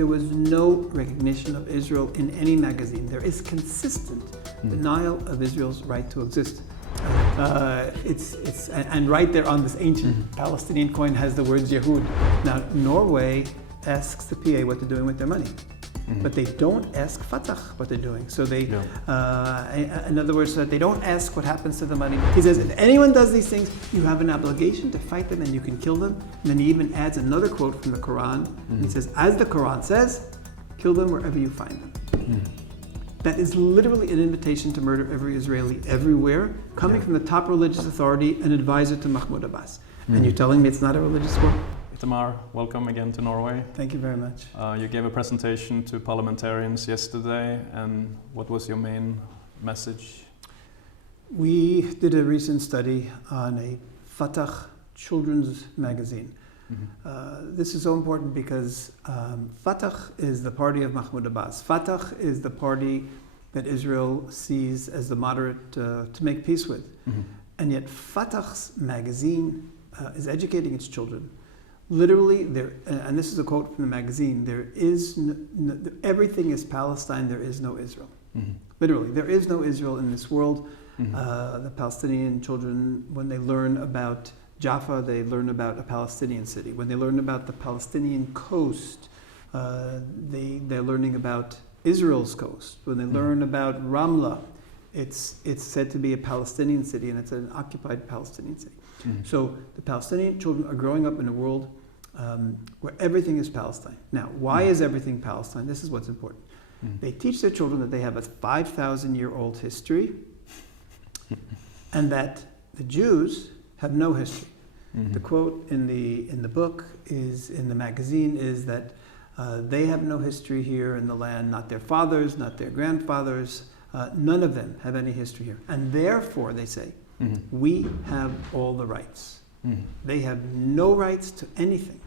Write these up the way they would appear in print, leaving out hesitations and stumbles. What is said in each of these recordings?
there was no recognition of Israel in any magazine. There is consistent denial of Israel's right to exist. And right there on this ancient Palestinian coin has the words Yehud. Now, Norway asks the PA what they're doing with their money. But they don't ask Fatah what they're doing. So they, in other words, they don't ask what happens to the money. He says, if anyone does these things, you have an obligation to fight them and you can kill them. And then he even adds another quote from the Quran. He says, as the Quran says, kill them wherever you find them. That is literally an invitation to murder every Israeli everywhere, coming from the top religious authority, an advisor to Mahmoud Abbas. And you're telling me it's not a religious war? Itamar, welcome again to Norway. Thank you very much. You gave a presentation to parliamentarians yesterday, and what was your main message? We did a recent study on a Fatah children's magazine. This is so important because Fatah is the party of Mahmoud Abbas. Fatah is the party that Israel sees as the moderate to make peace with. And yet Fatah's magazine is educating its children. Literally, and this is a quote from the magazine, there is everything is Palestine, there is no Israel. Literally, there is no Israel in this world. The Palestinian children, when they learn about Jaffa, they learn about a Palestinian city. When they learn about the Palestinian coast, they're learning about Israel's coast. When they learn about Ramla, it's said to be a Palestinian city, and it's an occupied Palestinian city. So the Palestinian children are growing up in a world where everything is Palestine. Now, why is everything Palestine? This is what's important. They teach their children that they have a 5,000-year-old history and that the Jews have no history. The quote in the book in the magazine is that they have no history here in the land, not their fathers, not their grandfathers, none of them have any history here. And therefore, they say, we have all the rights. They have no rights to anything.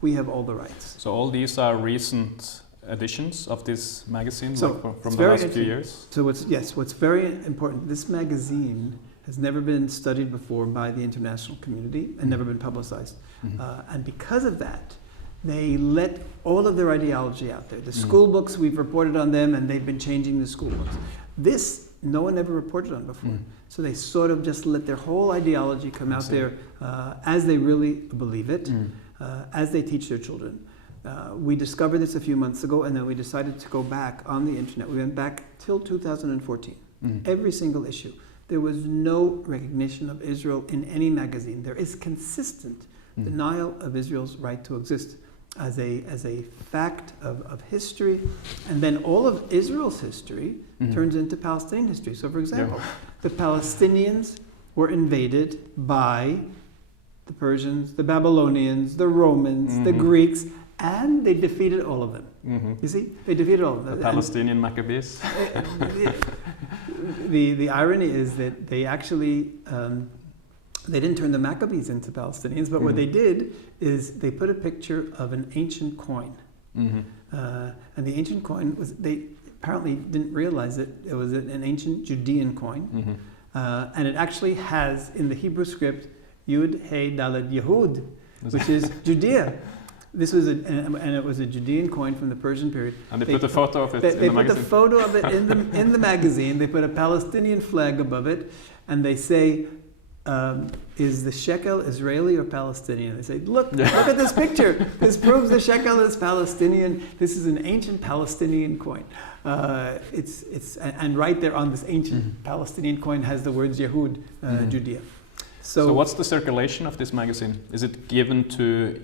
We have all the rights. So all these are recent editions of this magazine, so like from the last few years? So what's very important, this magazine has never been studied before by the international community and never been publicized. And because of that, they let all of their ideology out there. The school books, we've reported on them, and they've been changing the school books. This, no one ever reported on before. So they sort of just let their whole ideology come out there as they really believe it, as they teach their children. We discovered this a few months ago, and then we decided to go back on the internet. We went back till 2014, every single issue. There was no recognition of Israel in any magazine. There is consistent denial of Israel's right to exist as a fact of history. And then all of Israel's history turns into Palestinian history. So for example, the Palestinians were invaded by the Persians, the Babylonians, the Romans, the Greeks, and they defeated all of them. You see, they defeated all of them. The Palestinian Maccabees. The irony is that they actually, they didn't turn the Maccabees into Palestinians, but what they did is they put a picture of an ancient coin. And the ancient coin was, they apparently didn't realize it was an ancient Judean coin. And it actually has, in the Hebrew script, Yud, Hey, Dalet, Yehud, which is Judea. This was and it was a Judean coin from the Persian period. And they put a photo of it in the magazine. They put the photo of it in the magazine. They put a Palestinian flag above it, and they say, is the shekel Israeli or Palestinian? They say, look at this picture. This proves the shekel is Palestinian. This is an ancient Palestinian coin. And right there on this ancient Palestinian coin has the words Yehud, Judea. So what's the circulation of this magazine? Is it given to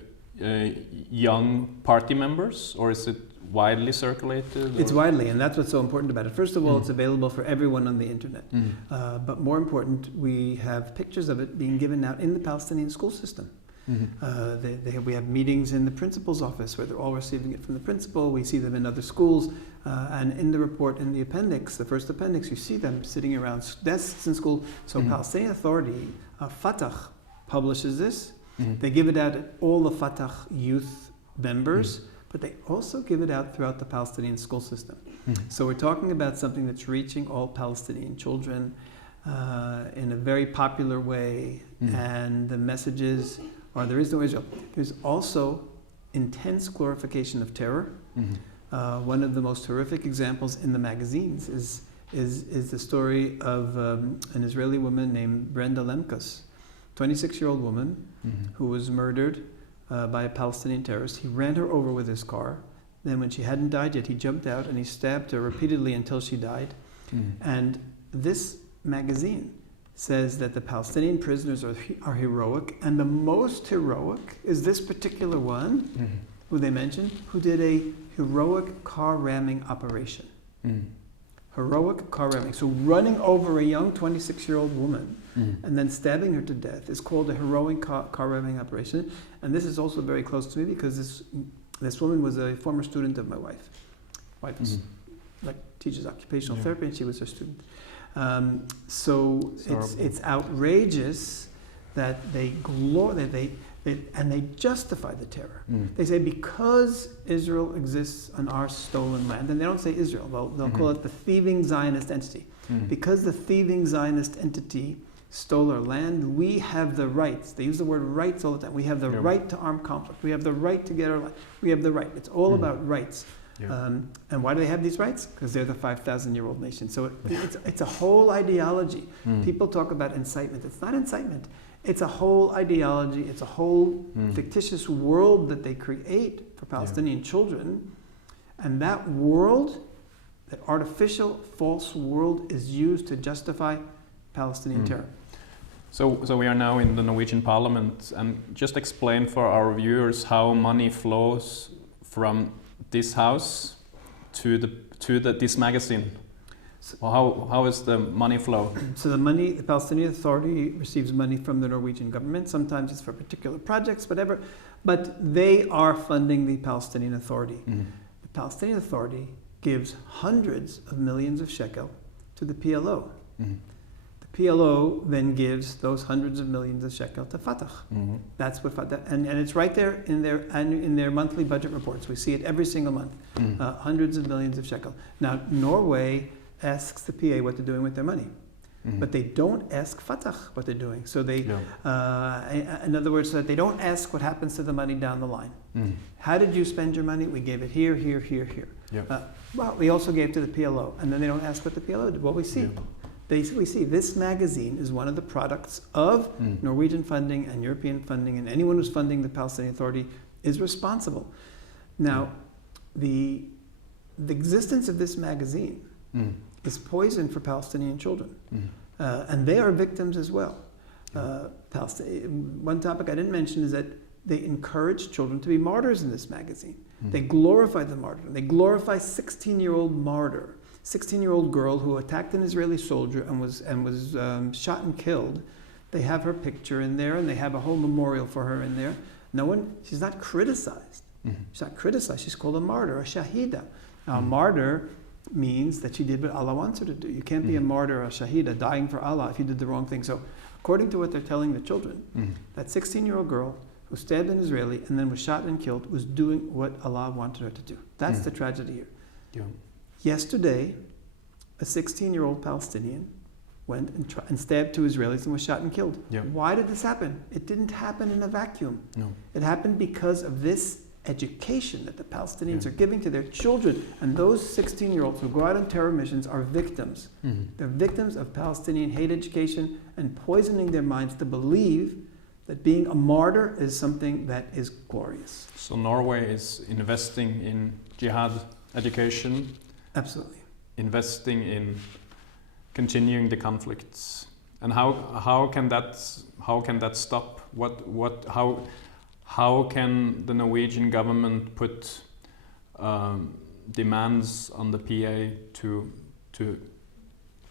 young party members, or is it widely circulated? It's widely, and that's what's so important about it. First of all, it's available for everyone on the internet. But more important, we have pictures of it being given out in the Palestinian school system. We have meetings in the principal's office where they're all receiving it from the principal. We see them in other schools. And in the report, in the appendix, the first appendix, you see them sitting around desks in school. So Palestinian Authority, Fatah, publishes this. They give it out at all the Fatah youth members, but they also give it out throughout the Palestinian school system. So we're talking about something that's reaching all Palestinian children in a very popular way, and the messages are there is no Israel. There's also intense glorification of terror. One of the most horrific examples in the magazines is the story of an Israeli woman named Brenda Lemkus, 26-year-old woman who was murdered by a Palestinian terrorist. He ran her over with his car. Then when she hadn't died yet, he jumped out and he stabbed her repeatedly until she died. And this magazine says that the Palestinian prisoners are heroic, and the most heroic is this particular one, who they mentioned, who did a heroic car ramming operation. Heroic car ramming. So running over a young 26-year-old woman and then stabbing her to death is called a heroic car ramming operation. And this is also very close to me because this woman was a former student of my wife. Wife was teaches occupational therapy, and she was her student. So it's outrageous that they justify the terror. They say because Israel exists on our stolen land, and they don't say Israel, they'll call it the thieving Zionist entity. Because the thieving Zionist entity stole our land, we have the rights. They use the word rights all the time. We have the right to armed conflict. We have the right to get our land. We have the right. It's all about rights. And why do they have these rights? Because they're the 5,000-year-old nation. So it's a whole ideology. People talk about incitement. It's not incitement. It's a whole ideology. It's a whole fictitious world that they create for Palestinian children. And that world, that artificial, false world, is used to justify Palestinian terror. So we are now in the Norwegian parliament, and just explain for our viewers how money flows from this house to this magazine. Well, how is the money flow? So the Palestinian Authority receives money from the Norwegian government. Sometimes it's for particular projects, whatever. But they are funding the Palestinian Authority. The Palestinian Authority gives hundreds of millions of shekel to the PLO. The PLO then gives those hundreds of millions of shekel to Fatah. That's what Fatah, and it's right there in their monthly budget reports. We see it every single month. Hundreds of millions of shekel. Now, Norway asks the PA what they're doing with their money. But they don't ask Fatah what they're doing. So they, in other words, they don't ask what happens to the money down the line. How did you spend your money? We gave it here, here, here, here. Well, we also gave to the PLO. And then they don't ask what the PLO did. Well, we see. We see this magazine is one of the products of Norwegian funding and European funding, and anyone who's funding the Palestinian Authority is responsible. Now, the existence of this magazine is poison for Palestinian children, and they are victims as well. One topic I didn't mention is that they encourage children to be martyrs in this magazine. They glorify the martyrdom. They glorify 16-year-old martyr. 16-year-old girl who attacked an Israeli soldier and was shot and killed. They have her picture in there, and they have a whole memorial for her in there. She's not criticized. She's not criticized. She's called a martyr, a shahida. Now, a martyr means that she did what Allah wants her to do. You can't be a martyr, a shahida, dying for Allah if you did the wrong thing. So, according to what they're telling the children, that 16-year-old girl who stabbed an Israeli and then was shot and killed was doing what Allah wanted her to do. That's the tragedy here. Yesterday, a 16-year-old Palestinian went and stabbed 2 Israelis and was shot and killed. Why did this happen? It didn't happen in a vacuum. It happened because of this education that the Palestinians are giving to their children. And those 16-year-olds who go out on terror missions are victims. They're victims of Palestinian hate education and poisoning their minds to believe that being a martyr is something that is glorious. So Norway is investing in jihad education. Absolutely. Investing in continuing the conflicts. And how can that stop? How can the Norwegian government put demands on the PA to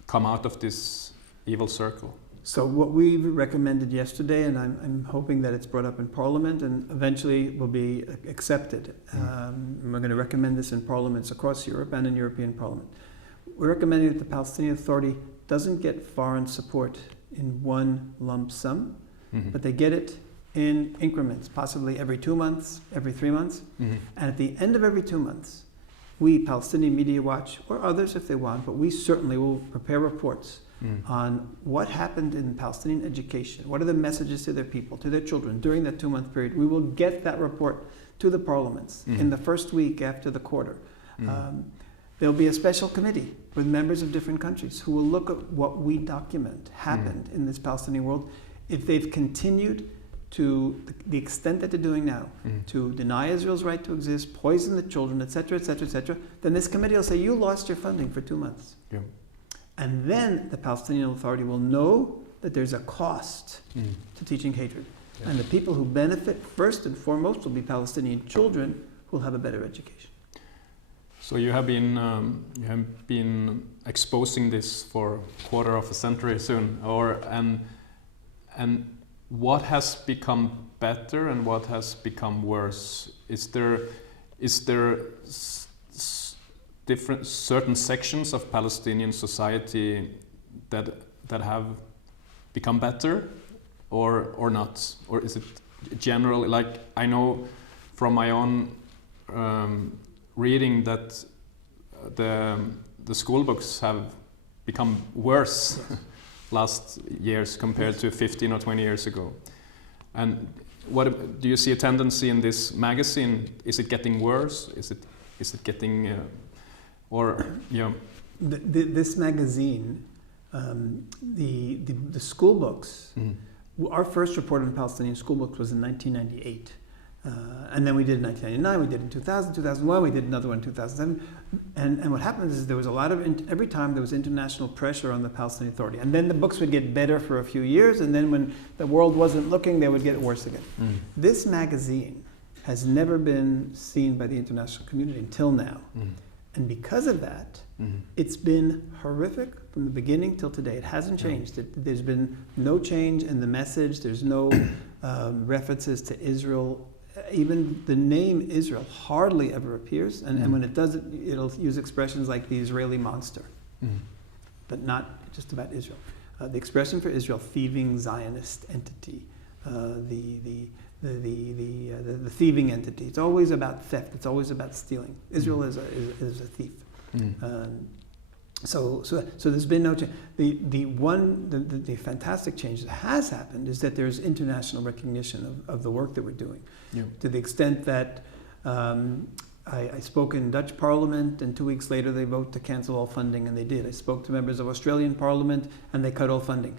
come out of this evil circle? So what we recommended yesterday, and I'm hoping that it's brought up in Parliament and eventually will be accepted. We're going to recommend this in parliaments across Europe and in European Parliament. We're recommending that the Palestinian Authority doesn't get foreign support in one lump sum, but they get it in increments, possibly every 2 months, every 3 months. And at the end of every 2 months, we, Palestinian Media Watch, or others if they want, but we certainly will prepare reports on what happened in Palestinian education, what are the messages to their people, to their children during that 2-month period. We will get that report to the parliaments in the first week after the quarter. There'll be a special committee with members of different countries who will look at what we document happened in this Palestinian world. If they've continued to the extent that they're doing now, to deny Israel's right to exist, poison the children, etc., etc., etc., then this committee will say, you lost your funding for 2 months. Yeah. And then the Palestinian Authority will know that there's a cost to teaching hatred. Yeah. And the people who benefit first and foremost will be Palestinian children who will have a better education. So you have been exposing this for a quarter of a century soon, and what has become better and what has become worse? Is there different certain sections of Palestinian society that have become better, or not, or is it generally, like I know from my own reading that the school books have become worse last years compared to 15 or 20 years ago. And what do you see a tendency in this magazine? Is it getting worse? Is it getting This magazine, the school books. Our first report on Palestinian school books was in 1998. And then we did in 1999, we did in 2000, 2001, we did another one in 2007. And what happened is there was a lot of, every time there was international pressure on the Palestinian Authority. And then the books would get better for a few years, and then when the world wasn't looking, they would get worse again. This magazine has never been seen by the international community until now. And because of that, it's been horrific from the beginning till today. It hasn't changed. There's been no change in the message. There's no references to Israel. Even the name Israel hardly ever appears. And when it does, it'll use expressions like the Israeli monster, but not just about Israel. The expression for Israel, thieving Zionist entity, the thieving entity. It's always about theft. It's always about stealing. Israel is a thief. So there's been no change. The fantastic change that has happened is that there's international recognition of the work that we're doing. To the extent that I spoke in Dutch Parliament, and 2 weeks later they vote to cancel all funding, and they did. I spoke to members of Australian Parliament, and they cut all funding.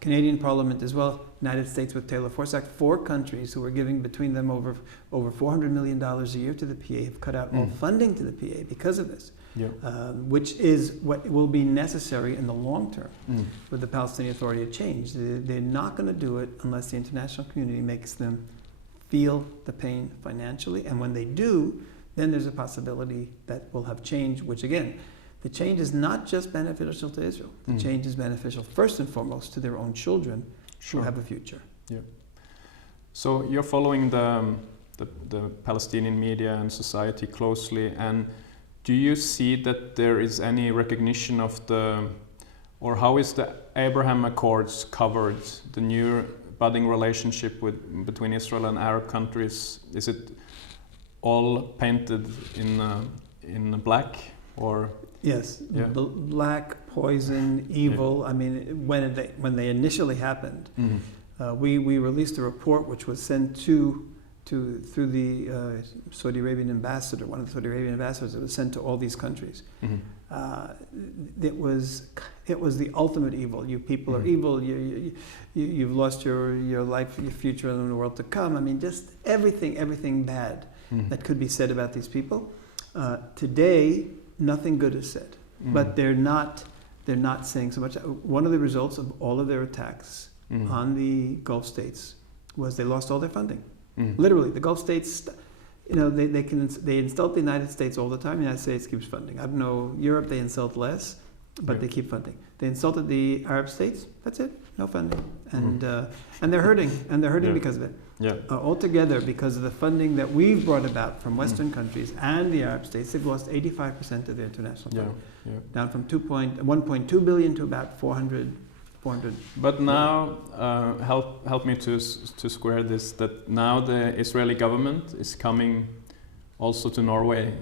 Canadian Parliament as well, United States with Taylor Force Act. 4 countries who were giving between them over $400 million a year to the PA have cut out all funding to the PA because of this. Which is what will be necessary in the long term for the Palestinian Authority to change. They're not going to do it unless the international community makes them feel the pain financially. And when they do, then there's a possibility that we'll have change, which again, the change is not just beneficial to Israel. The change is beneficial first and foremost to their own children who have a future. So you're following the Palestinian media and society closely, and do you see that there is any recognition of or how is the Abraham Accords covered, the new budding relationship between Israel and Arab countries? Is it all painted in black, or? Yes, black, poison, evil. I mean, when they initially happened, we released a report which was sent through the Saudi Arabian ambassador, one of the Saudi Arabian ambassadors. It was sent to all these countries. It was the ultimate evil. You people are evil. You've lost your life, your future in the world to come. I mean, just everything bad that could be said about these people. Today, nothing good is said, but they're not saying so much. One of the results of all of their attacks on the Gulf states was they lost all their funding. Literally, the Gulf states, they insult the United States all the time. The United States keeps funding. I don't know, Europe they insult less, but they keep funding. They insulted the Arab states. That's it, no funding, and they're hurting, because of it. Altogether, because of the funding that we've brought about from Western countries and the Arab states, they've lost 85% of their international funding, down from 1.2 billion to about 400. But now, help me to square this, that now the Israeli government is coming also to Norway,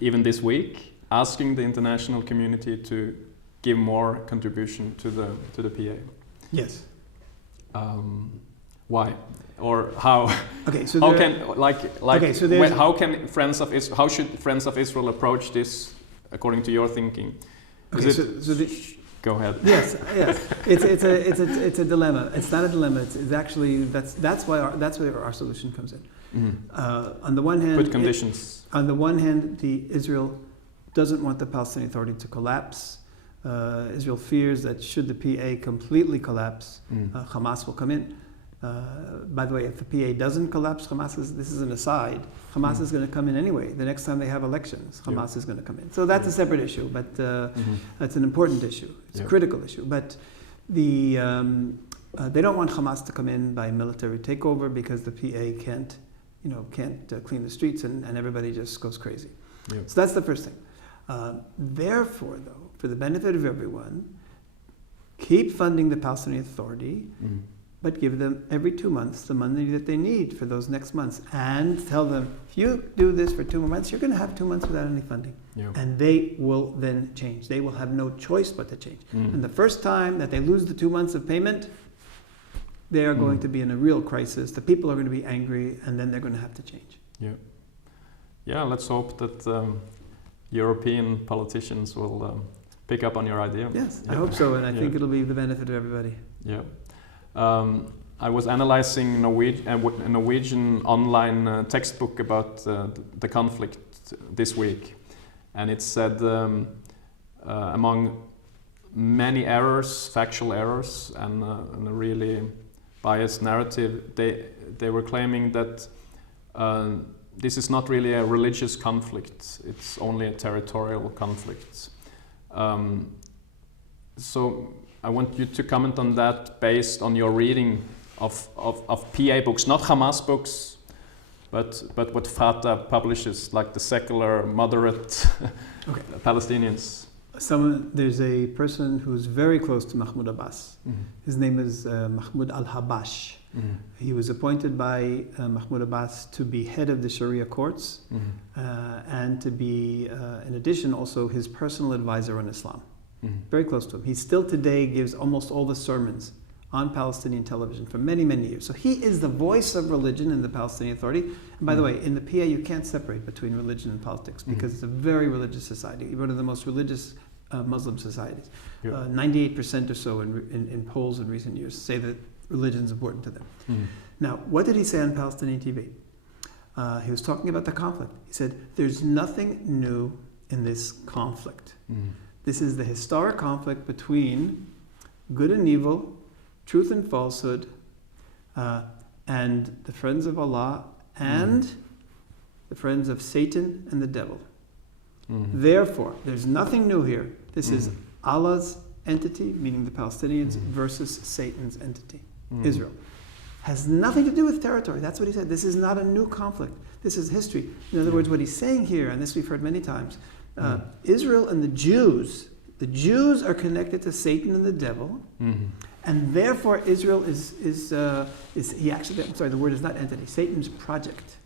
even this week, asking the international community to give more contribution to the PA. Yes. Why? Or how? Okay, so How there- can like Okay, so there's- how can Friends of Israel? How should Friends of Israel approach this, according to your thinking? Is okay, it? so the, Go ahead. yes, yes, it's a dilemma. It's not a dilemma. It's actually that's where our solution comes in. On the one hand, Put conditions. on the one hand, Israel doesn't want the Palestinian Authority to collapse. Israel fears that should the PA completely collapse, Hamas will come in. By the way, if the PA doesn't collapse, this is an aside, Hamas is going to come in anyway. The next time they have elections, Hamas is going to come in. So that's a separate issue, but that's an important issue. It's a critical issue. But they don't want Hamas to come in by military takeover because the PA can't clean the streets and everybody just goes crazy. So that's the first thing. Therefore, though, for the benefit of everyone, keep funding the Palestinian Authority, but give them every 2 months the money that they need for those next months, and tell them, if you do this for 2 more months, you're going to have 2 months without any funding. And they will then change. They will have no choice but to change. And the first time that they lose the 2 months of payment, they are going to be in a real crisis. The people are going to be angry, and then they're going to have to change. Yeah, let's hope that European politicians will pick up on your idea. Yes, I hope so, and I think it'll be the benefit of everybody. I was analyzing a Norwegian online textbook about the conflict this week, and it said among many errors, factual errors, and a really biased narrative, they were claiming that this is not really a religious conflict, it's only a territorial conflict. So I want you to comment on that based on your reading of PA books, not Hamas books, but what Fatah publishes, like the secular, moderate Palestinians. There's a person who's very close to Mahmoud Abbas. His name is Mahmoud al-Habash. He was appointed by Mahmoud Abbas to be head of the Sharia courts and to be, in addition, also his personal advisor on Islam. Very close to him. He still today gives almost all the sermons on Palestinian television for many, many years. So he is the voice of religion in the Palestinian Authority. And by the way, in the PA you can't separate between religion and politics because it's a very religious society, one of the most religious Muslim societies. 98% or so in polls in recent years say that religion is important to them. Now, what did he say on Palestinian TV? He was talking about the conflict. He said, there's nothing new in this conflict. This is the historic conflict between good and evil, truth and falsehood, and the friends of Allah and the friends of Satan and the devil. Therefore, there's nothing new here. This is Allah's entity, meaning the Palestinians, versus Satan's entity, Israel. Has nothing to do with territory. That's what he said. This is not a new conflict. This is history. In other words, what he's saying here, and this we've heard many times, Israel and the Jews are connected to Satan and the devil, and therefore Israel is the word is not entity, Satan's project.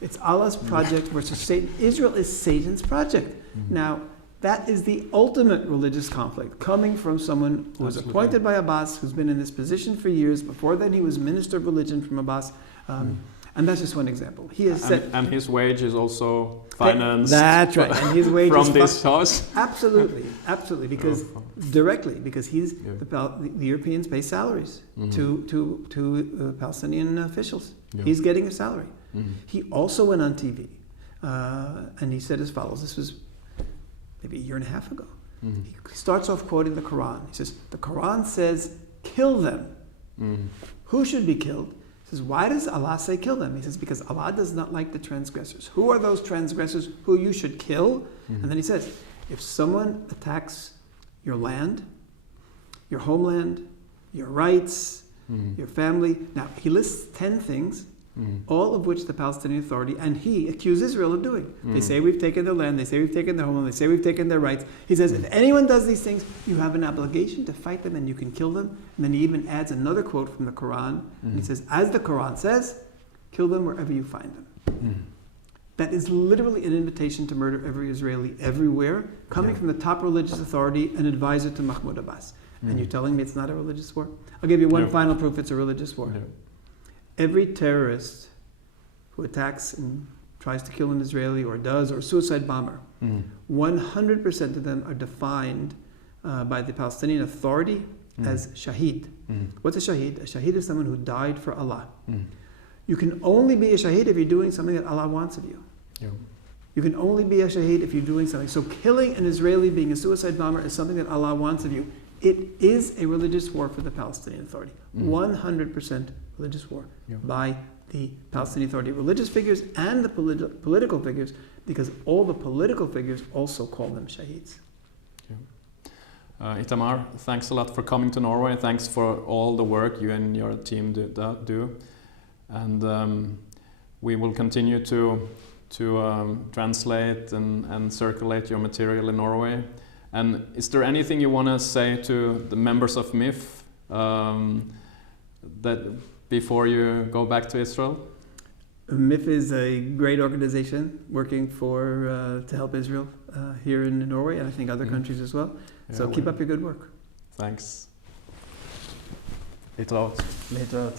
It's Allah's project versus Satan. Israel is Satan's project. Now, that is the ultimate religious conflict, coming from someone who was appointed by Abbas, who's been in this position for years. Before then, he was minister of religion from Abbas. And that's just one example. He has said, and his wage is also financed. That's right. And his wage from is this house. Absolutely, because directly, because the Europeans pay salaries to Palestinian officials. He's getting a salary. He also went on TV, and he said as follows. This was maybe a year and a half ago. He starts off quoting the Quran. He says, the Quran says, kill them. Who should be killed? He says, why does Allah say kill them? He says, because Allah does not like the transgressors. Who are those transgressors who you should kill? And then he says, if someone attacks your land, your homeland, your rights, your family. Now, he lists 10 things, all of which the Palestinian Authority and he accuse Israel of doing. They say we've taken their land, they say we've taken their homeland, they say we've taken their rights. He says, if anyone does these things, you have an obligation to fight them and you can kill them. And then he even adds another quote from the Quran. And he says, as the Quran says, kill them wherever you find them. That is literally an invitation to murder every Israeli everywhere, coming from the top religious authority, an advisor to Mahmoud Abbas. And you're telling me it's not a religious war? I'll give you one final proof it's a religious war. every terrorist who attacks and tries to kill an Israeli or does, or suicide bomber, 100% of them are defined by the Palestinian Authority as shaheed. What's a shaheed? A shaheed is someone who died for Allah. You can only be a shaheed if you're doing something that Allah wants of you. Yeah. You can only be a shaheed if you're doing something. So killing an Israeli, being a suicide bomber, is something that Allah wants of you. It is a religious war for the Palestinian Authority. 100% religious war by the Palestinian Authority. Religious figures and the political figures, because all the political figures also call them shaheeds. Itamar, thanks a lot for coming to Norway. Thanks for all the work you and your team do. And we will continue to translate and circulate your material in Norway. And is there anything you want to say to the members of MIFF that before you go back to Israel? MIFF is a great organization working to help Israel here in Norway, and I think other countries as well. So keep up your good work. Thanks. להתראות. להתראות.